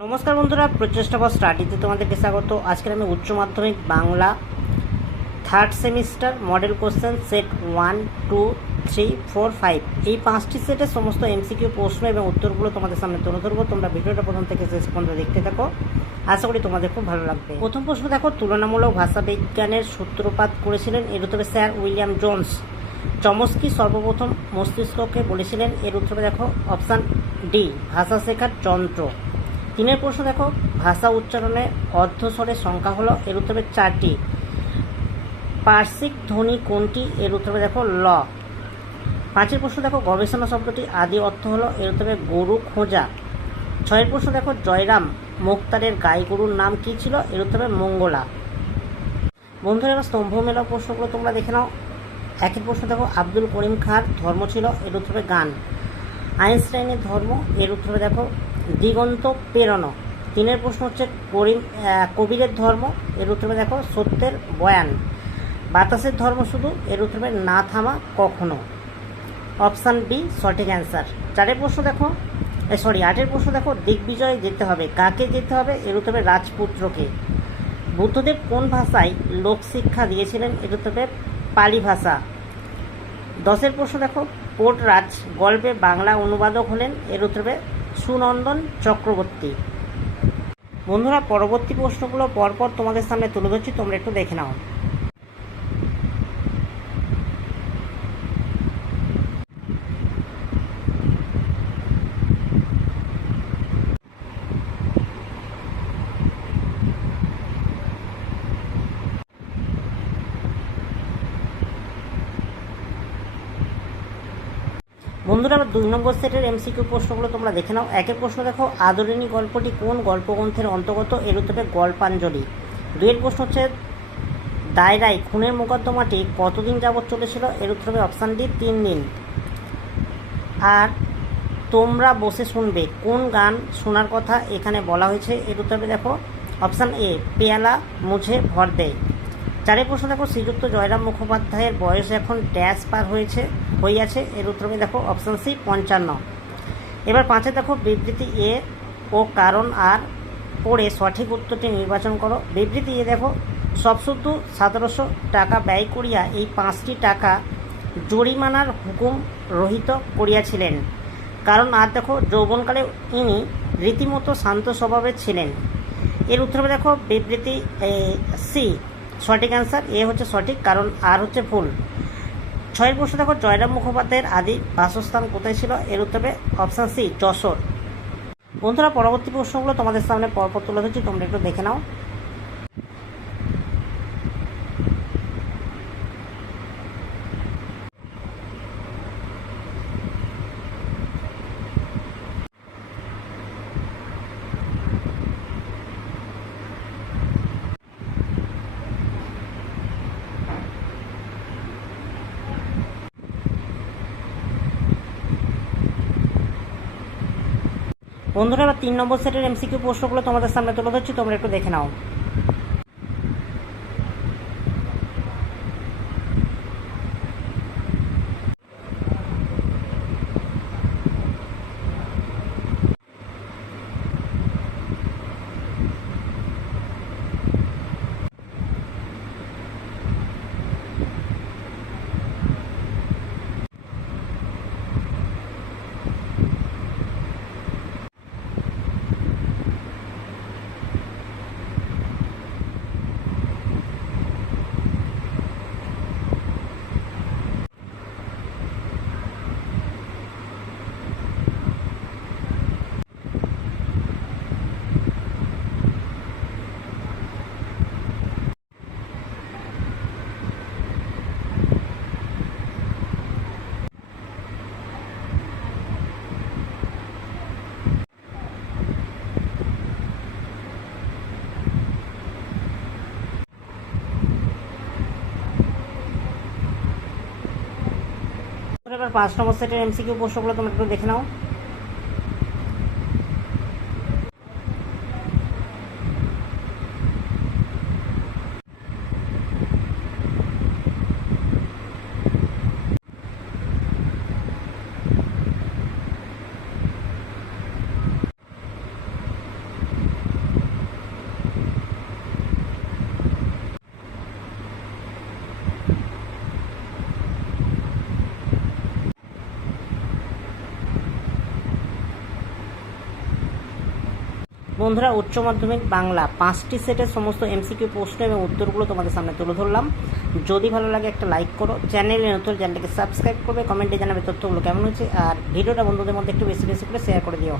নমস্কার বন্ধুরা, প্রচেষ্টা ফর স্টাডিতে তোমাদেরকে স্বাগত। আজকে আমি উচ্চ মাধ্যমিক Bangla third semester model question set 1, 2, 3, 4, 5 এই 5টি সেটের সমস্ত এমসিকিউ প্রশ্ন এবং উত্তরগুলো তোমাদের সামনে তুলে ধরবো। তোমরা ভিডিওটা প্রথম থেকে শেষ পর্যন্ত দেখতে থাকো, আশা করি তোমাদের খুব ভালো লাগবে। প্রথম প্রশ্ন দেখো, তুলনামূলক ভাষাবিজ্ঞানের সূত্রপাত করেছিলেন এর উত্তরে স্যার উইলিয়াম জোন্স। চমস্কি সর্বপ্রথম মস্তিষ্ককে বলেছিলেন এর উত্তরে দেখো অপশান ডি, ভাষা শেখার যন্ত্র। তিনের প্রশ্ন দেখো, ভাষা উচ্চারণে অর্ধস্বরের সংখ্যা হলো এর উত্তরে 4টি। পার্শ্বিক ধ্বনি কোনটি এর উত্তরে দেখো ল। পাঁচের প্রশ্ন দেখো, গবেষণা শব্দটি আদি অর্থ হলো এর উত্তরে গরু খোঁজা। ছয়ের প্রশ্ন দেখো, জয়রাম মুক্তারের গাই গরুর নাম কি ছিল এর উত্তরে মঙ্গলা। বন্ধুরা এবার স্তম্ভ মেলা প্রশ্নগুলো তোমরা দেখে নাও। একের প্রশ্ন দেখো, আব্দুল করিম খাঁর ধর্ম ছিল এর উত্তরে গান। আইনস্টাইনের ধর্ম এর উত্তরে দেখো দিগন্ত প্রেরণ। তিনের প্রশ্ন হচ্ছে কবিরের ধর্ম এর উত্তরে দেখো সত্যের বয়ান। বাতাসের ধর্ম শুধু এর উত্তরে না থামা কখনো। অপশান বি সঠিক অ্যান্সার। আটের প্রশ্ন দেখো, দিগ্বিজয় যেতে হবে, কাকে যেতে হবে এর উত্তরে রাজপুত্রকে। বুদ্ধদেব কোন ভাষায় লোকশিক্ষা দিয়েছিলেন এর উত্তরে পালি ভাষা। 10এর প্রশ্ন দেখো, পোর্টরাজ গল্পে বাংলা অনুবাদক হলেন এর উত্তরে সুনন্দন চক্রবর্তী। বন্ধুরা পরবর্তী প্রশ্নগুলো পরপর তোমাদের সামনে তুলে ধরছি, তোমরা একটু দেখে নাও। বন্ধুরা আবার 2 নম্বর সেটের এমসিকিউ প্রশ্নগুলো তোমরা দেখে নাও। একের প্রশ্ন দেখো, আদরিণী গল্পটি কোন গল্পগ্রন্থের অন্তর্গত এর উত্তরে গল্পাঞ্জলি। 2এর প্রশ্ন হচ্ছে, দায়রায় খুনের মোকদ্দমাটি কতদিন যাবৎ চলেছিল এর উত্তরে অপশান ডি 3 দিন। আর তোমরা বসে শুনবে কোন গান শোনার কথা এখানে বলা হয়েছে এর উত্তরে দেখো অপশান এ পেয়ালা মুঝে ভর দেয়। 4এর প্রশ্ন দেখো, শ্রীযুক্ত জয়রাম মুখোপাধ্যায়ের বয়স এখন ড্যাশ পার হইয়াছে এর উত্তরে দেখো অপশান সি 55। এবার 5এ দেখো, বিবৃতি এ ও কারণ আর পড়ে সঠিক উত্তরটি নির্বাচন করো। বিবৃতি এ দেখো, সবশুদ্ধ 1700 টাকা ব্যয় করিয়া এই 5টি টাকা জরিমানার হুকুম রহিত করিয়াছিলেন। কারণ আর দেখো, যৌবনকালে ইনি রীতিমতো শান্ত স্বভাবের ছিলেন। এর উত্তরে দেখো বিবৃতি সি সঠিক অ্যান্সার। এ হচ্ছে সঠিক, কারণ আর হচ্ছে ভুল। 6এর প্রশ্ন দেখো, জয়রাম মুখোপাধ্যায়ের আদি বাসস্থান কোথায় ছিল এর উত্তরে অপশান সি যশোর। বন্ধুরা পরবর্তী প্রশ্নগুলো তোমাদের সামনে পরপর তুলে ধরছি, তোমরা একটু দেখে নাও। বন্ধুরা এবার 3 নম্বর সেটের এমসিকিউ প্রশ্নগুলো তোমাদের সামনে তুলে ধরছি, তোমরা একটু দেখে নাও। এবার 5 নম্বর সেটের এমসিকিউ প্রশ্নগুলো তোমরা একটু দেখে নাও। বন্ধুরা, উচ্চ মাধ্যমিক বাংলা 5টি সেটের সমস্ত এমসিকিউ প্রশ্ন এবং উত্তরগুলো তোমাদের সামনে তুলে ধরলাম। যদি ভালো লাগে একটা লাইক করো, চ্যানেলে নতুন চ্যানেলটাকে সাবস্ক্রাইব করবে, কমেন্টে জানাবে তথ্যগুলো কেমন হয়েছে, আর ভিডিওটা বন্ধুদের মধ্যে একটু বেশি বেশি করে শেয়ার করে দিও।